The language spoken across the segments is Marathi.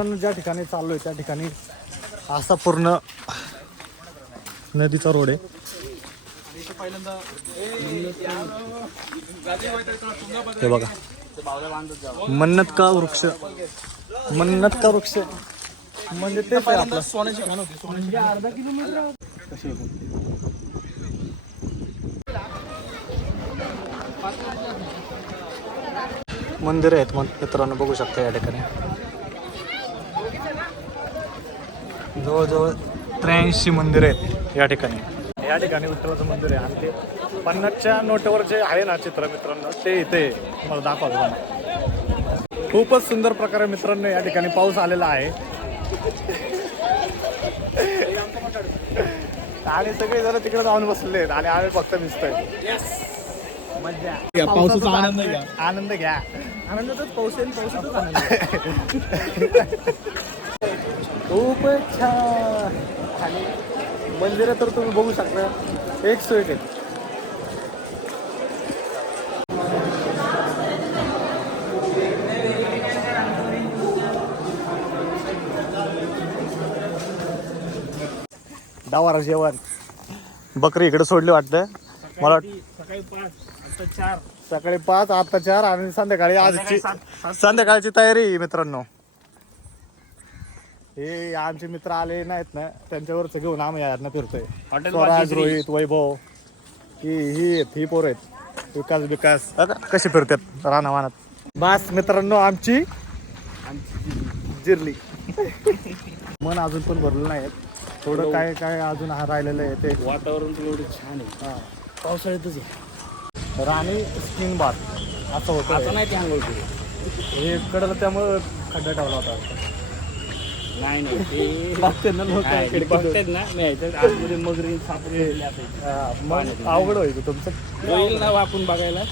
आपण ज्या ठिकाणी चाललोय त्या ठिकाणी असा पूर्ण नदीचा रोड आहे. हे बघा. मन्नत का वृक्ष. मन्नत का वृक्ष. म्हणजे ते आहे आपलं. सोन्याची खाण होती सोन्याची अर्धा किलोमीटर मंदिर आहेत मग मित्रांनो बघू शकता या ठिकाणी. जवळजवळ त्र्याऐंशी मंदिर आहेत या ठिकाणी. या ठिकाणी विठ्ठलाचं मंदिर आहे आणि ते पन्नासच्या नोटवर जे आहे ना चित्र मित्रांनो ते इथे मला दाखवतो खूपच सुंदर प्रकारे मित्रांनो या ठिकाणी पाऊस आलेला आहे. आणि सगळे जण तिकडे जाऊन बसले आहेत आणि आम्ही फक्त मजा पावसाचा आनंद घ्या. आनंद घ्या. आनंदातच पाऊस येईल पावसाचाच आनंद खूपच छान. आणि मंदिरं तर तुम्ही बघू शकता. एक सोय आहेत डावारा जेवण. बकरी इकडे सोडली वाटतं. मला वाटतं सकाळी पाच आता चार. सकाळी पाच आता चार आणि संध्याकाळी आजची संध्याकाळची तयारी आहे मित्रांनो. हे आमचे मित्र आले नाहीत ना त्यांच्यावरच घेऊन आम्ही यार फिरतोय. हॉटेल स्वराज. रोहित वैभव ही ही आहेत, ही पोर आहेत. विकास विकास. कसे फिरतात रानावानात? बास मित्रांनो आमची जिरली. मन अजून पण भरलं नाही. थोडं काय काय अजून हा राहिलेलं आहे ते. वातावरण तर एवढं छान आहे. हा. पावसाळ्यातच आहे. राणी स्किन बार. असं होतं आता. नाही ते आंघोळ केली. हे कडलं त्यामुळं खड्डा ठेवला होता. नाही नाही ते ना लोक काय, ते बघतायत ना. मी ह्याच्यात आतमध्ये मगरी सापडलेली असायची मग अवघड होईल तुमचं. होईल ना वाकून बघायला.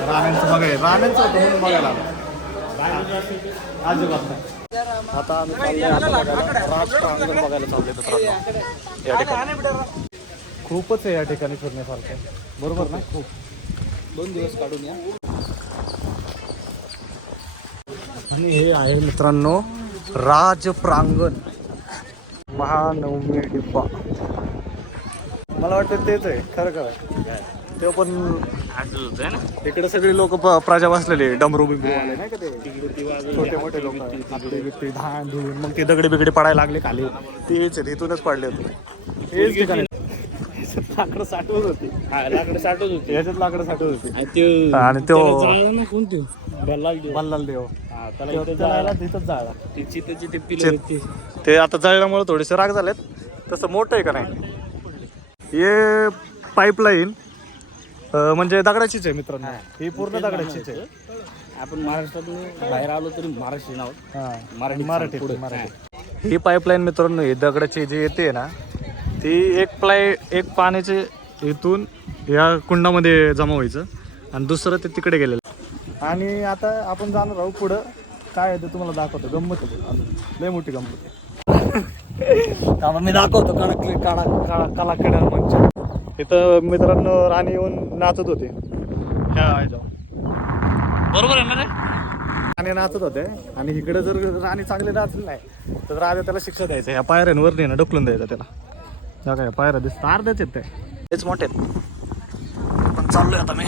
बघाय होतं म्हणून नाही. आता आम्ही चाललोय आता बघायला. प्रांगण बघायला चाललोय मित्रांनो या ठिकाणी. खूपच आहे या ठिकाणी फिरण्यासारखं. बरोबर ना? खूप. दोन दिवस काढून या. आणि हे आहे मित्रांनो राज प्रांगण. महानवमी डिब्बा. मला वाटतं तेच आहे खरं खरं. ते पण इकडे सगळे लोक प्रजा बसलेले डमरू बिमरू आले नाही का ते. छोटे मोठे लोक धान धुळून मग ते दगडे बिगडे पडायला लागले खाली. तेच आहेत इथूनच पडले होते. हेच ठिकाणी लाकडं साठवत होती. हा लाकडं साठवत होते. याच्यात लाकडं साठवत होती. आणि ते आणि तो- त्याला जाळलं ना कोणते बल्लाल देव. बल्लाल देव हा, त्याला इथं जाळलं. तिथंच जाळला ती चितेची ते पिलं ते ते आता जळल्यामुळे थोडेसे राग झालेत. तसं मोठं आहे का नाही? हे पाईपलाईन म्हणजे दगडाचीच आहे मित्रांनो. ही. पूर्ण दगडाचीच आहे. आपण महाराष्ट्रातून बाहेर आलो तरी महाराष्ट्रीयन आहोत हा. मराठी. मराठी ही. पाईपलाईन मित्रांनो ही दगडाची जी येते ना ती एक प्लाय एक पाण्याचे इथून या कुंडामध्ये जमा व्हायचं आणि दुसरं ते तिकडे गेलेलं. आणि आता आपण जाणार आहोत पुढं. काय आहे ते तुम्हाला दाखवतो. गंमत आहे लय मोठी गंमत आहे. मी दाखवतो काळा काळा काळा कलाकडा मंच इथं मित्रांनो राणी येऊन नाचत होते. बरोबर आहे ना राणी नाचत होते. आणि इकडे जर राणी चांगली नाचली नाही तर राजा त्याला शिक्षा द्यायचं. ह्या पायऱ्यांवर नाही ना ढकलून द्यायचं त्याला. ह्या काय पायऱ्या दिसत अर्ध्याच आहेत ते. तेच मोठे आहेत. पण चाललोय आता मी.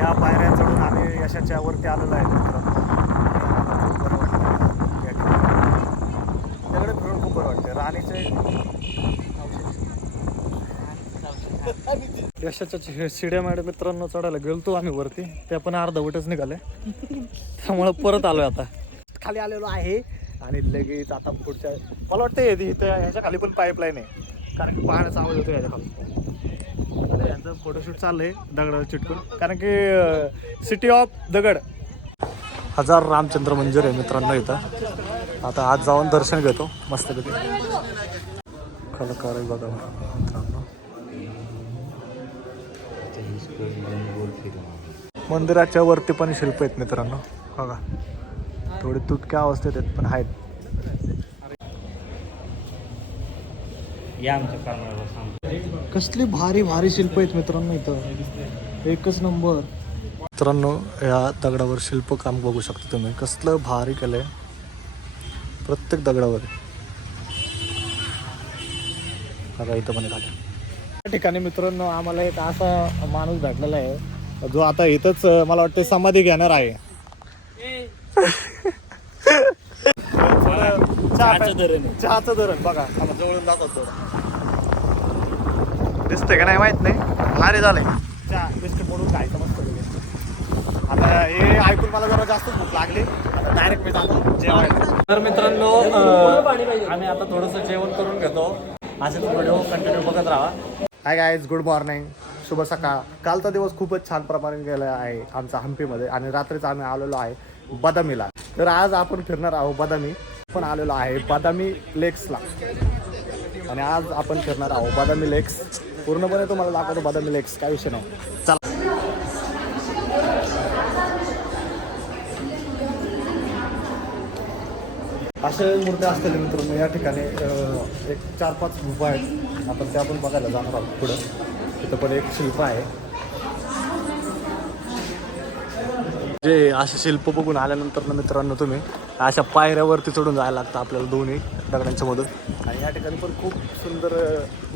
या पायऱ्या चढून आम्ही यशाच्या वरती आलेलो आहे. खूप बरं वाटतं या ठिकाणी. त्याकडे फिरून खूप बरं वाटतं राणीचे यशाच्या शिड्या मॅडम मित्रांनो चढायला गेलतो आम्ही वरती. त्या पण अर्धवटच निघाले. त्यामुळं परत आलोय आता. खाली आलेलो आहे. आणि लगेच आता पुढच्या मला वाटतं हे- इथं ह्याच्या खाली पण पाईपलाईन आहे. कारण की पाण्याचा आवाज होतो ह्याच्या खाली. आता यांचं फोटोशूट चाललंय दगडाला चिटकून. कारण की सिटी ऑफ दगड. हजार रामचंद्र मंदिर आहे मित्रांनो इथं. आता आज जाऊन दर्शन घेतो. मस्तपैकी. कलाकार आहे बघा मित्रांनो. मंदिराच्या वरती पण शिल्प आहेत मित्रांनो. बघा. थोडे तुटक्या अवस्थेत आहेत पण आहेत. या आमच्या कसली भारी भारी शिल्प आहेत मित्रांनो इथं. एकच नंबर. मित्रांनो या दगडावर शिल्पकाम बघू शकता तुम्ही. कसलं भारी केलंय. प्रत्येक दगडावर. बघा इथं पण खाली या ठिकाणी मित्रांनो आम्हाला एक असा माणूस भेटलेला आहे जो आता इथंच मला वाटतं समाधी घेणार आहे. चहाचं धरण आहे. चहाचं धरण बघा. आम्हाला जवळून दाखवतो दिसतंय का नाही माहीत नाही. भारी झालंय. चहा बिस्किट म्हणून खायचं मस्त. आता हे ऐकून मला जरा जास्त भूक लागली. आता डायरेक्ट मी जातो. जेवायला. तर मित्रांनो आम्ही आता थोडंसं जेवण करून घेतो. असेच व्हिडिओ कंटिन्यू बघत राहा. हाय गायज गुड मॉर्निंग शुभ सकाळ. कालचा दिवस खूपच छान प्रमाणे गेला आहे आमचा हम्पीमध्ये आणि रात्रीच आम्ही आलेलो आहे. बदामीला. तर आज आपण फिरणार आहोत बदामी. पण आलेलो आहे बदामी लेक्सला. आणि आज आपण फिरणार आहोत बदामी लेक्स. पूर्णपणे तुम्हाला दाखवतो बदामी लेक्स. काय विषय नाही. चला. असे मूर्त्या असतील मित्र या ठिकाणी एक चार पाच गुफा आहेत. आपण त्या पण बघायला जाणार आहोत पुढं. तिथं पण एक शिल्प आहे. जे असे शिल्प बघून आल्यानंतर ना मित्रांनो तुम्ही अशा पायऱ्यावरती चढून जायला लागतं आपल्याला दोन्ही दगडांच्या मधून. आणि या ठिकाणी पण खूप सुंदर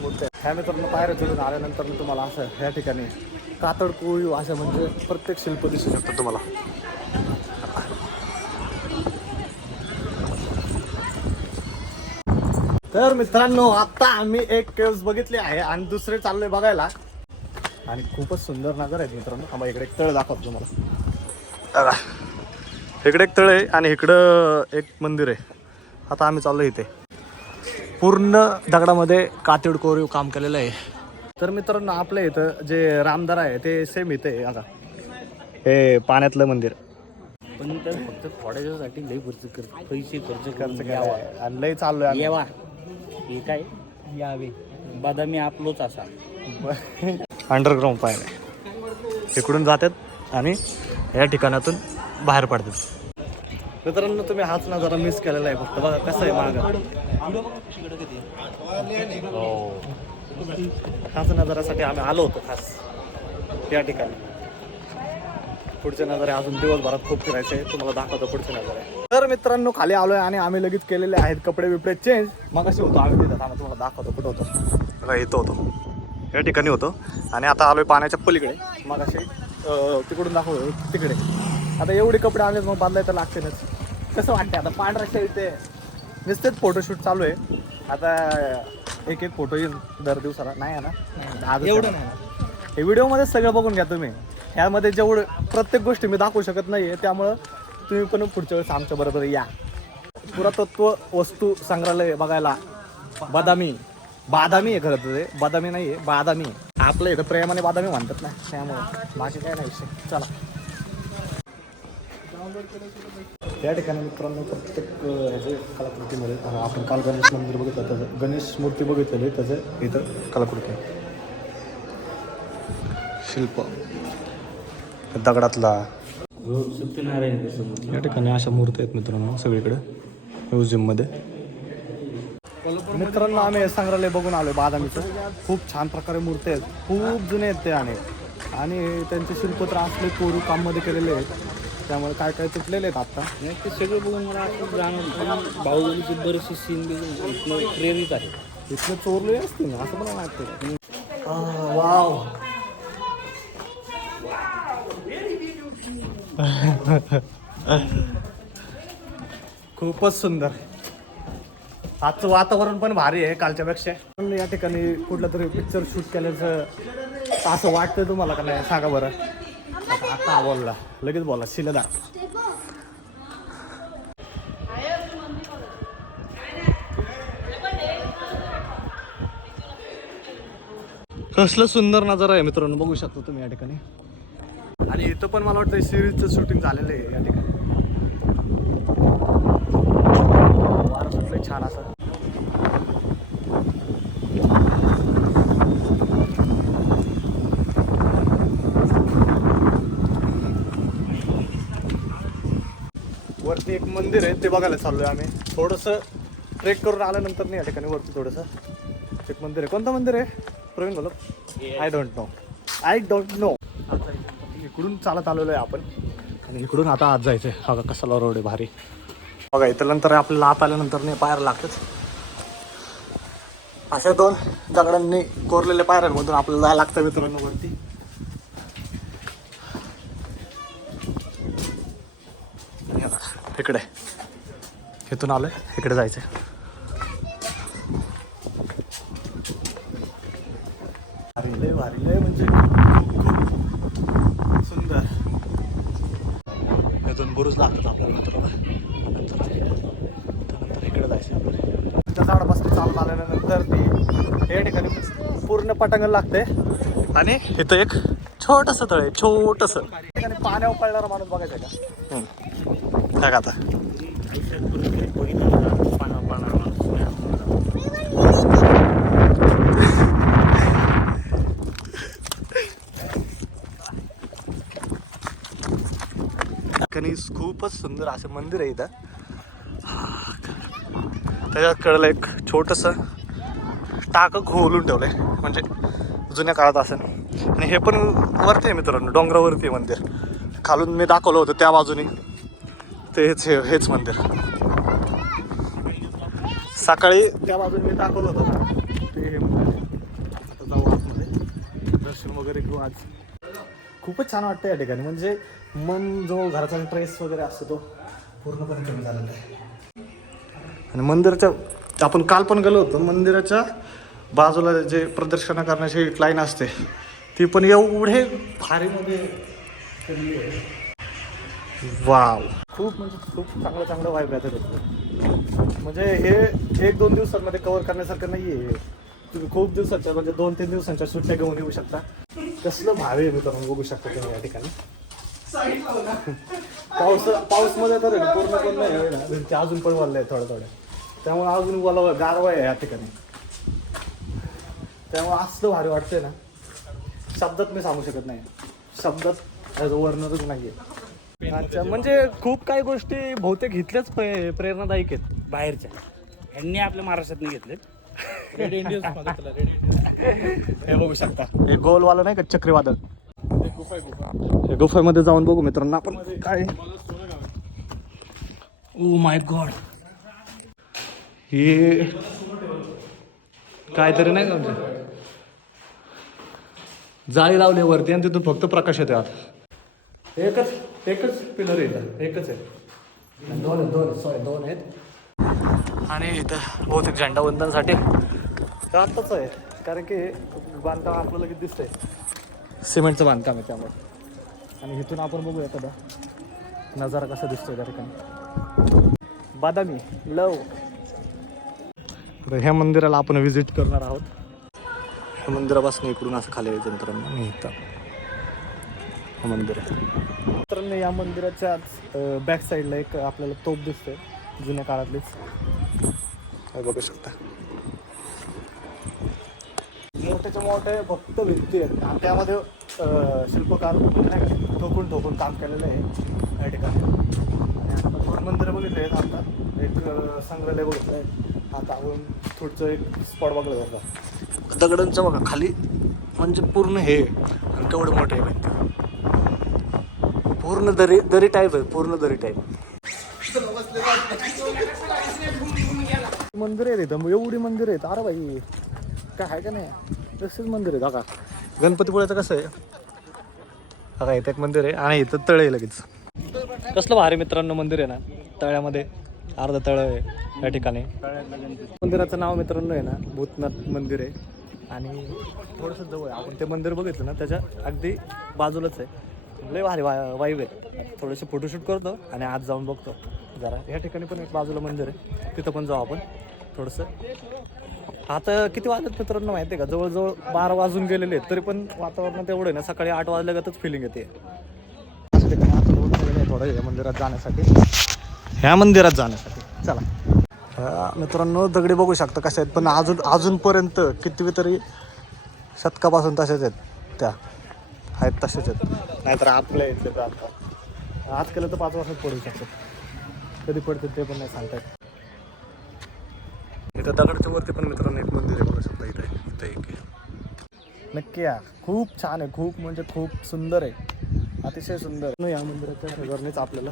मूर्ती आहे ह्या मित्रांनो पायऱ्या चढून आल्यानंतर तुम्हाला असं ह्या ठिकाणी कातड कोळी असं म्हणजे प्रत्येक शिल्प दिसू शकतात तुम्हाला. तर मित्रांनो आता आम्ही एक केव्स बघितली आहे आणि दुसरे चाललोय बघायला. आणि खूपच सुंदर नगर आहेत मित्रांनो. आम्हाला इकडे तळ दाखवतो तुम्हाला. इकडे एक तळ आहे आणि इकडं एक मंदिर आहे. आता आम्ही चाललो इथे. पूर्ण दगडामध्ये कातीड कोरीव काम केलेलं आहे. तर मित्रांनो आपल्या इथं जे रामदार आहे ते सेम इथे आहे आता हे पाण्यातलं मंदिर. पण तर फक्त थोड्या दिवसासाठी लई खर्च कर पैसे खर्च खर्च आहे आणि लय चाललोय आम्ही. येवा. हे काय? यावे. बदामी आपलोच असा. अंडरग्राऊंड पाहिजे इकडून जातात आणि या ठिकाणातून बाहेर पडतात. मित्रांनो तुम्ही हाच नजारा मिस केलेला आहे फक्त. बघा कसं आहे माग. हाच नजारासाठी आम्ही आलो होतो खास. या ठिकाणी. पुढचे नजारे अजून दिवसभरात खूप फिरायचे. तुम्हाला दाखवतो पुढचे नजारे. तर मित्रांनो खाली आलोय आणि आम्ही लगेच केलेले आहेत कपडे बिपडे चेंज मग असे होतो आम्ही तिथं आम्ही तुम्हाला दाखवतो कुठं होतो. बघा इथं होतो. या ठिकाणी होतो. आणि आता आलोय पाण्याच्या पलीकडे. मग असे तिकडून दाखवतो तिकडे. आता एवढे कपडे आले मग बांधायला लागतेच कसं वाटतं आता? पांढऱ्या इथे नुसतेच फोटोशूट चालू आहे. आता एक एक फोटो येईल दर दिवसाला. नाही आहे ना? एवढं आहे ना. हे व्हिडिओमध्ये सगळं बघून घ्या तुम्ही. ह्यामध्ये जेवढं प्रत्येक गोष्टी मी दाखवू शकत नाही आहे त्यामुळं तुम्ही पण पुढच्या वेळेस आमच्या बरोबर या. पुरातत्व वस्तू संग्रहालय बघायला बदामी. बादामी आहे खरं तर ते. बदामी नाही आहे बादामी. आहे. आपलं इथं प्रेमाने बादामी म्हणतात ना त्यामुळं बाकी काय नाही विषय. चला. या ठिकाणी मित्रांनो प्रत्येक ह्याचे कलाकृतीमध्ये आपण काल गणेश मंदिर बघितलं त्याचं गणेश मूर्ती बघितलेली त्याचं इथं कलाकृती. शिल्प. दगडातला. सत्यनारायण या ठिकाणी अशा मूर्ती आहेत मित्रांनो सगळीकडे म्युझियममध्ये. मित्रांनो आम्ही हे संग्रहालय बघून आलोय बादामीचं. खूप छान प्रकारे मूर्ती आहेत. खूप जुने आहेत ते आणि. आणि त्यांचे शिल्पत्र असले कोरू काममध्ये केलेले आहेत. त्यामुळे काय काय तुटलेले आहेत आता? नाही ते सगळं बघून मला असं जाणवलं बाहुबलीचे बरेचसे सीन बघून इथनं प्रेरित आहे. इथलं चोरले असतील ना असं पण वाटतं वाव. खूपच सुंदर. आजचं वातावरण पण भारी आहे कालच्या पेक्षा पण या ठिकाणी कुठलं तरी पिक्चर शूट केल्याचं असं वाटतं तुम्हाला का नाही? सांगा बरं. आता बोलला. लगेच बोला. शिलदा कसलं सुंदर नजारा आहे मित्रांनो. बघू शकता तुम्ही या ठिकाणी. आणि इथं पण मला वाटतं सिरीजचं शूटिंग झालेलं आहे या ठिकाणी. छान असं. वरती एक मंदिर आहे ते बघायला चाललोय आम्ही. थोडंसं ट्रेक करून आल्यानंतर नाही या ठिकाणी वरती थोडंसं. एक मंदिर आहे. कोणतं मंदिर आहे? प्रवीण बोलो I don't know I don't know इकडून चालत आलेलो आहे आपण. आणि इकडून आता आज जायचं आहे हा कसाला रोड आहे भारी. बघा इथं नंतर आपल्याला आत आल्यानंतर नाही पायर लागतच. अशा दोन दगडांनी कोरलेल्या पायऱ्यांमधून आपल्याला जायला लागतं मित्रांनो वरती. इकडे. इथून आलं इकडे जायचं भारी लय भारी लय म्हणजे खूप सुंदर. इथून बुरुज लागतात आपल्याला मित्राला नंतर त्यानंतर इकडे जायचं आपल्याला त्या झाडापासून चालत आल्यानंतर ती या ठिकाणी पूर्ण पटांगण लागते आणि इथं एक छोटस तळ आहे छोटस. ठिकाणी पाण्यावर पडणारा माणूस बघायचा का. काय आता. खूपच सुंदर असं मंदिर आहे इथं. त्याच्यात कळलं एक छोटस टाक ठेवलं आहे म्हणजे जुन्या काळात असेल. आणि हे पण वरती आहे मित्रांनो डोंगरावरती आहे मंदिर. खालून मी दाखवलं होतं त्या बाजूने. तेच हे हेच मंदिर. सकाळी त्या बाजूने मी दाखवलं होतं. ते हे मंदिर. जाऊ आतमध्ये. दर्शन वगैरे घेऊ आज. खूपच छान वाटतं या ठिकाणी. म्हणजे मन जो घराचा ट्रेस वगैरे असतो तो पूर्णपणे कमी झालेला आहे. आणि मंदिराच्या आपण काल पण गेलो होतो. मंदिराच्या बाजूला जे प्रदर्शनं करण्याची एक लाईन असते ती पण एवढे भारीमध्ये केलेली आहे. वाव खूप म्हणजे खूप चांगलं चांगलं वाईब येतं त्याचं. म्हणजे हे एक दोन दिवसांमध्ये कवर करण्यासारखं नाही आहे तुम्ही खूप दिवसाच्या म्हणजे दोन तीन दिवसांच्या सुट्ट्या घेऊन येऊ शकता. कसलं भारी आहे करून बघू शकता तुम्ही या ठिकाणी. पाऊस पाऊसमध्ये तर पूर्ण पण नाही अजून पण वाढलं आहे थोडं थोडं त्यामुळे अजून वलव गारवा आहे या ठिकाणी. त्यामुळे असलं भारी वाटतंय ना. शब्दात मी सांगू शकत नाही. शब्दात त्याचं वर्णनच नाही आहे अच्छा म्हणजे खूप काही गोष्टी बहुतेक इथल्याच प्रे- प्रेरणादायक आहेत. बाहेरच्या. ह्यांनी आपल्या महाराष्ट्रात घेतले हे बघू शकता. हे गोलवाला नाही का चक्रीवादळ? हे गुफेमध्ये जाऊन बघू मित्रांनो आपण काय. ओ माय गॉड हे काहीतरी नाही का म्हणजे जाळी लावली वरती आणि तिथून फक्त प्रकाश येते आत. एकच एकच पिलर येतं एकच आहे. दोन आहेत दोन सॉरी दोन आहेत. आणि इथं बहुतेक झेंडावंदनसाठी तर आत्ताच आहे. कारण की बांधकाम आपल्याला लगेच दिसतंय. सिमेंटचं बांधकाम आहे त्यामुळे. आणि इथून आपण बघूया कदा नजारा कसा दिसतोय त्या ठिकाणी. बादामी लव. तर ह्या मंदिराला आपण व्हिजिट करणार आहोत. मंदिरापासून इकडून असं खाली यायचं मित्रांनो आणि इथं. हे मंदिर आहे. मित्रांनो या मंदिराच्या बॅक साईडला एक आपल्याला तोप दिसतोय जुन्या काळातलीच. बघू शकता. मोठ्याच्या मोठे फक्त भिंती आहेत. आणि त्यामध्ये शिल्पकार नाही का ठोकून ठोकून काम केलेलं आहे या ठिकाणी. दोन मंदिरं बघितले आहेत आता. एक संग्रहालय बघितलं आहे आता आपण पुढचं एक स्पॉट बघलं जातं दगडांचं बघा खाली म्हणजे पूर्ण हे आणि केवढं मोठं आहे पूर्ण दरी दरी टाईप आहे पूर्ण दरी टाईप मंदिर आहे तिथं एवढी मंदिर आहेत. अरे भाई काय आहे का नाही? तसेच मंदिर आहे का? गणपतीपुळ्याचं कसं आहे? बघा इथं एक मंदिर आहे आणि इथं तळ आहे लगेच. कसलं भारी मित्रांनो मंदिर आहे ना तळ्यामध्ये. अर्ध तळ आहे या ठिकाणी. मंदिराचं नाव मित्रांनो आहे ना भूतनाथ मंदिर आहे. आणि थोडंसं जवळ आहे. आपण ते मंदिर बघितलं ना त्याच्या अगदी बाजूलाच आहे. लय भारी वा वाईब आहे. थोडेसे फोटोशूट करतो आणि आज जाऊन बघतो. जरा या ठिकाणी पण एक बाजूला मंदिर आहे. तिथं पण जाऊ आपण. थोडंसं. आता किती वाजत मित्रांनो माहिती आहे का? जवळजवळ बारा वाजून गेलेले आहेत. तरी पण वातावरण तेवढं आहे ना सकाळी आठ वाजल्यागतच फिलिंग येते. अशा ठिकाणी थोडं मंदिरात जाण्यासाठी. ह्या मंदिरात जाण्यासाठी. चला. मित्रांनो दगडी बघू शकता कशा आहेत पण अजून अजूनपर्यंत किती तरी शतकापासून तसेच आहेत. त्या आहेत तसेच आहेत. नाहीतर आपल्या इथले तर आता. आज केलं तर पाच वर्षात पडू शकतात. कधी पडते ते पण नाही सांगतात इथं दगडच्या वरती पण मित्रांनो एक मंदिर आहे बघू शकता इथे. नक्की या. खूप छान आहे. खूप म्हणजे खूप सुंदर आहे. अतिशय सुंदर. या मंदिराच्या शेजारणीच आपल्याला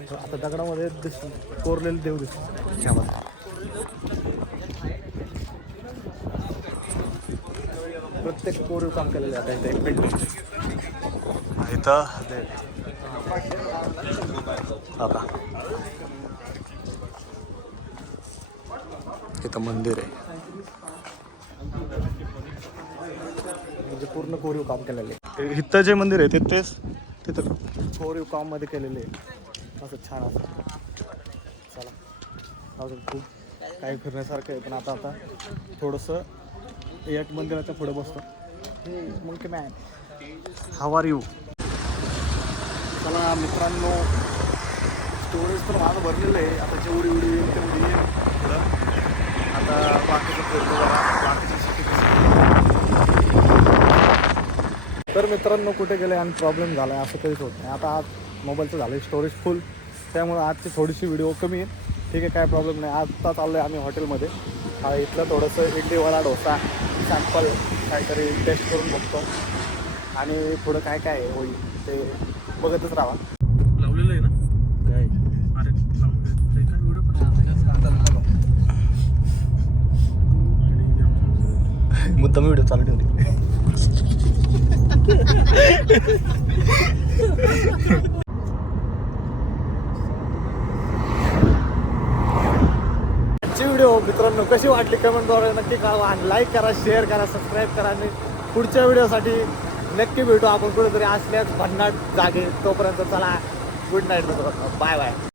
आता दगडामध्ये दिस कोरलेले देव दिसतो प्रत्येक कोरीव काम केलेलं आहे आता इथे एक पेंटिंग. इथं? आता. इथं मंदिर आहे. म्हणजे पूर्ण कोरीव काम केलेलं आहे. इथं जे मंदिर आहे ते तेच तिथं. कोरीव काममध्ये केलेले आहे. असं छान असं. चला अजून खूप काही फिरण्यासारखं आहे पण आता आता थोडंसं एक मंदिराच्या पुढे बसतो. मग मॅन हाव आर यू चला मित्रांनो स्टोरेज तर माझं भरलेलं आहे. आता जेवढी एवढी येईल तेवढी येईल पुढं. आता बाकीचं फिरतो जरा. बाकीची सिटी तर मित्रांनो कुठे गेले आणि प्रॉब्लेम झाला आहे असं कधीच होत नाही. आता आज मोबाईलचं झालं आहे स्टोरेज फुल त्यामुळे आजची थोडीशी व्हिडिओ कमी आहे. ठीक आहे काय प्रॉब्लेम नाही. आत्ता चाललो आहे आम्ही हॉटेलमध्ये हा इथलं थोडंसं इडली वडा डोसा सॅम्पल काहीतरी टेस्ट करून बघतो. आणि पुढं काय काय आहे होईल ते बघतच राहा. लावलेलं आहे ना? काय? अरे लावून दे. ते काय एवढं पण मुद्दाम व्हिडिओ चालू ठेवली आजची व्हिडिओ मित्रांनो कशी वाटली कमेंटद्वारे नक्की कळवा आणि लाईक करा शेअर करा सबस्क्राईब करा आणि पुढच्या व्हिडिओसाठी नक्की भेटू आपण कुठेतरी असल्यास भन्नाट जागे तोपर्यंत चला गुड नाईट मित्रांनो. Bye bye